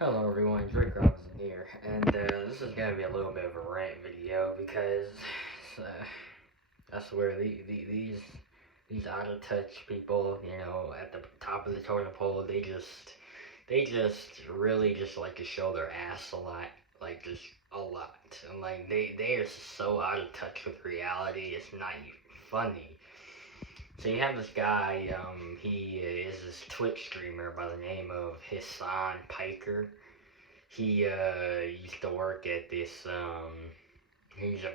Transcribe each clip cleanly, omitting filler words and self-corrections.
Hello everyone, Drake Robinson here, and this is gonna be a little bit of a rant video because I swear these out of touch people, at the top of the totem pole, they just really just like to show their ass a lot, like just a lot, and like they are so out of touch with reality, it's not even funny. So you have this guy, he is this Twitch streamer by the name of Hasan Piker. He used to work at this he's a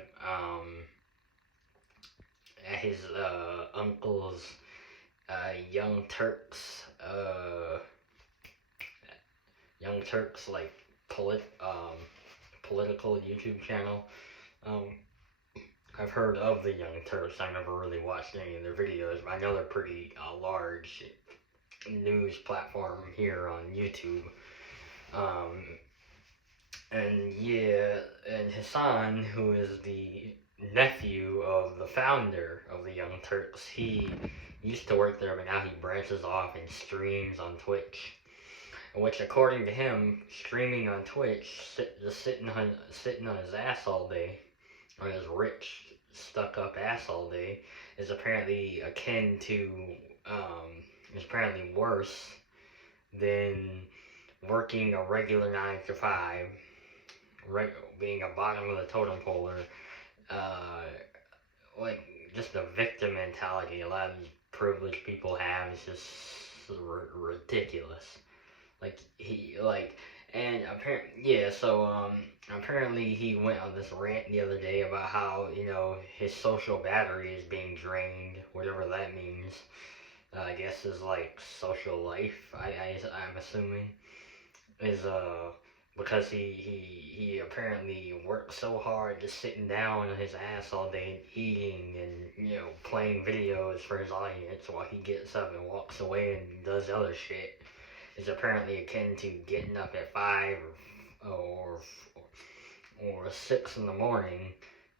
at his uncle's Young Turks Young Turks like political YouTube channel. Um I've heard of the Young Turks. I never really watched any of their videos, but I know they're pretty large news platform here on YouTube. Um, And yeah, and Hassan, who is the nephew of the founder of the Young Turks, he used to work there, but now he branches off and streams on Twitch. Which, according to him, streaming on Twitch, just sitting on his ass all day, on his rich, stuck-up ass all day, is apparently akin to, is apparently worse than working a regular 9 to 5, right, being a bottom of the totem pole, or uh, like just the victim mentality a lot of these privileged people have is just ridiculous. And apparently, yeah. So apparently he went on this rant the other day about how his social battery is being drained, whatever that means. I guess is like social life. I'm assuming is because he apparently works so hard just sitting down on his ass all day eating and playing videos for his audience while he gets up and walks away and does other shit is apparently akin to getting up at 5 or 6 in the morning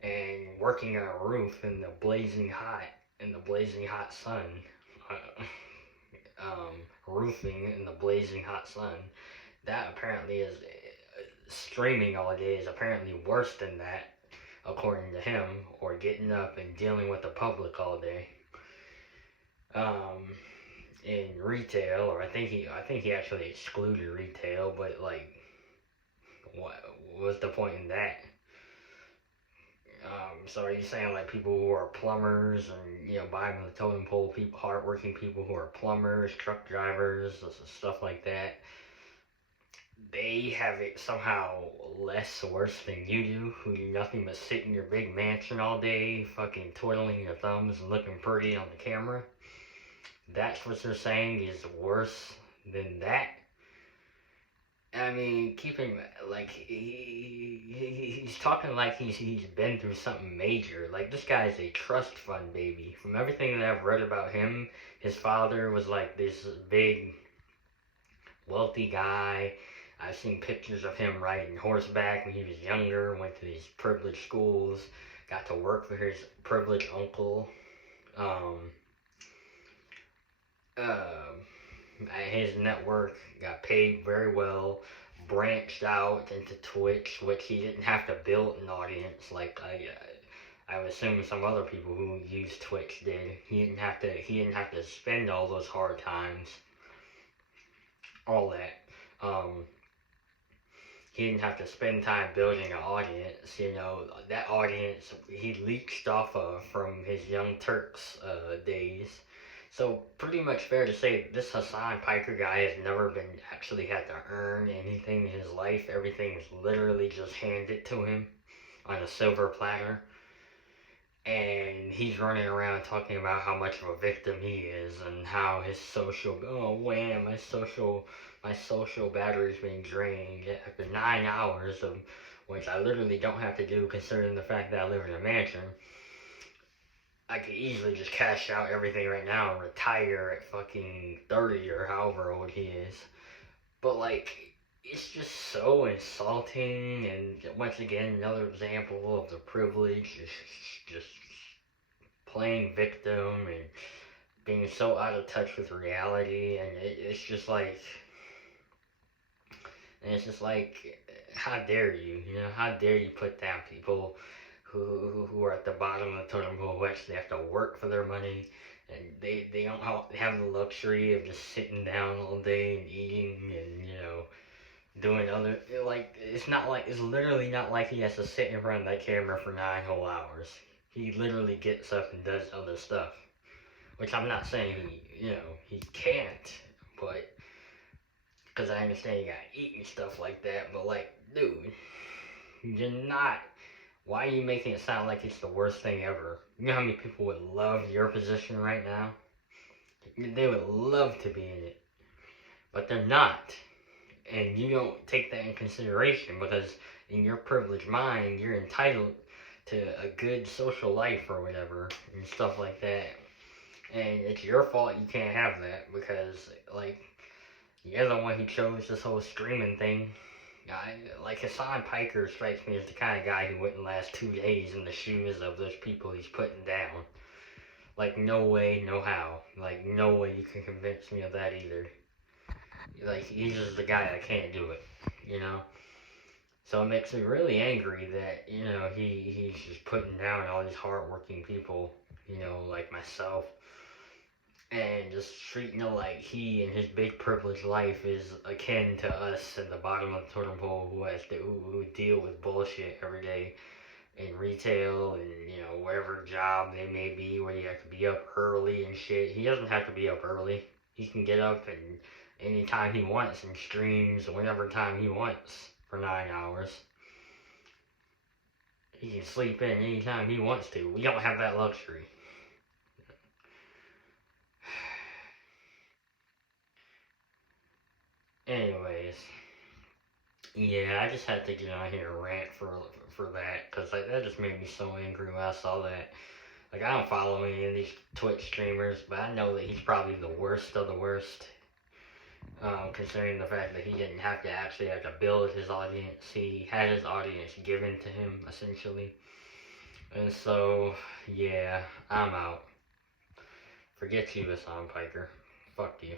and working on a roof in the blazing hot sun, uh, roofing in the blazing hot sun. That apparently is streaming all day is apparently worse than that, according to him, or getting up and dealing with the public all day. Um, in retail, or I think he actually excluded retail, but like, what was the point in that? So are you saying like people who are plumbers and bottom of the totem pole people, hardworking people who are plumbers, truck drivers, stuff like that, they have it somehow less worse than you do, who do nothing but sit in your big mansion all day, fucking twiddling your thumbs and looking pretty on the camera? That's what they're saying is worse than that? I mean, keeping like he's talking like he's been through something major. Like this guy's a trust fund baby. From everything that I've read about him, his father was like this big wealthy guy. I've seen pictures of him riding horseback when he was younger, went to these privileged schools, got to work for his privileged uncle. Um, uh, his network got paid very well, branched out into Twitch, which he didn't have to build an audience like I would assume some other people who use Twitch did. He didn't have to spend all those hard times, all that. He didn't have to spend time building an audience. That audience he leached off of from his Young Turks days. So pretty much fair to say this Hassan Piker guy has never been actually had to earn anything in his life. Everything is literally just handed to him on a silver platter. And he's running around talking about how much of a victim he is and how his social wham, my social battery's being drained after 9 hours of which I literally don't have to do considering the fact that I live in a mansion. I could easily just cash out everything right now and retire at fucking 30 or however old he is. But like, it's just so insulting, and once again, another example of the privilege, just playing victim and being so out of touch with reality, and it's just like, And it's just like, how dare you? You know, how dare you put down people who are at the bottom of the totem pole, who actually have to work for their money, and they don't have the luxury of just sitting down all day and eating and, you know, doing other, like, it's literally not like he has to sit in front of that camera for 9 whole hours. He literally gets up and does other stuff, which I'm not saying he can't, but because I understand you gotta eat and stuff like that, but like, dude, you're not. Why are you making it sound like it's the worst thing ever? You know how many people would love your position right now? They would love to be in it, but they're not. And you don't take that in consideration because in your privileged mind, you're entitled to a good social life or whatever and stuff like that. And it's your fault you can't have that because, like, you're the one who chose this whole streaming thing. Like Hasan Piker strikes me as the kind of guy who wouldn't last 2 days in the shoes of those people he's putting down. Like, no way, no how. Like, no way you can convince me of that either. Like, he's just the guy that can't do it, you know? So it makes me really angry that, you know, he's just putting down all these hardworking people, you know, like myself, and just treating it like he and his big privileged life is akin to us at the bottom of the totem pole who deal with bullshit every day in retail and, you know, whatever job they may be where you have to be up early and shit. He doesn't have to be up early. He can get up and anytime he wants and streams whenever time he wants for 9 hours. He can sleep in anytime he wants to. We don't have that luxury. Anyways, yeah, I just had to get on here and rant for that because like, that just made me so angry when I saw that. Like, I don't follow any of these Twitch streamers, but I know that he's probably the worst of the worst. Considering the fact that he didn't have to actually have to build his audience. He had his audience given to him, essentially. And so, yeah, I'm out. Forget you, Hassan Piker. Fuck you.